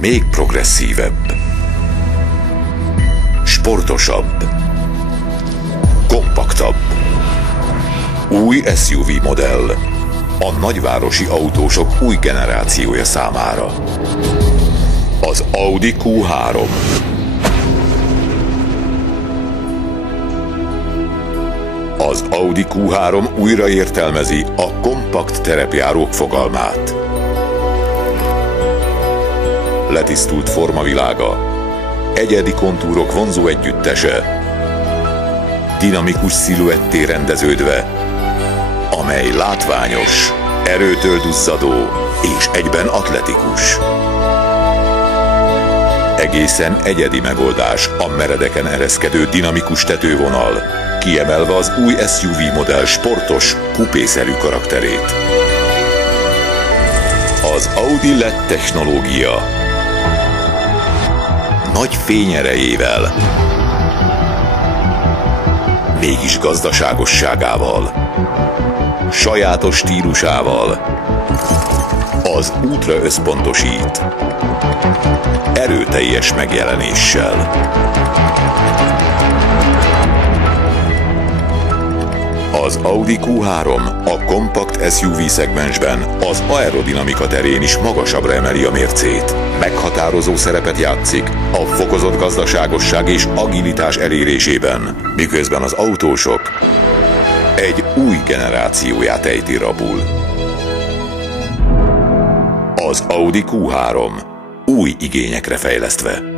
még progresszívebb, sportosabb, kompaktabb. Új SUV modell a nagyvárosi autósok új generációja számára. Az Audi Q3. Az Audi Q3 újraértelmezi a kompakt terepjárók fogalmát. Letisztult formavilága, egyedi kontúrok vonzó együttese, dinamikus sziluetté rendeződve, amely látványos, erőtől duzzadó és egyben atletikus. Egészen egyedi megoldás a meredeken ereszkedő dinamikus tetővonal, kiemelve az új SUV modell sportos, kupészerű karakterét. Az Audi LED technológia nagy fényerejével, mégis gazdaságosságával, sajátos stílusával az útra összpontosít, erőteljes megjelenéssel. Az Audi Q3 a kompakt SUV szegmensben az aerodinamika terén is magasabbra emeli a mércét. Meghatározó szerepet játszik a fokozott gazdaságosság és agilitás elérésében, miközben az autósok egy új generációját ejti rabul. Az Audi Q3 új igényekre fejlesztve.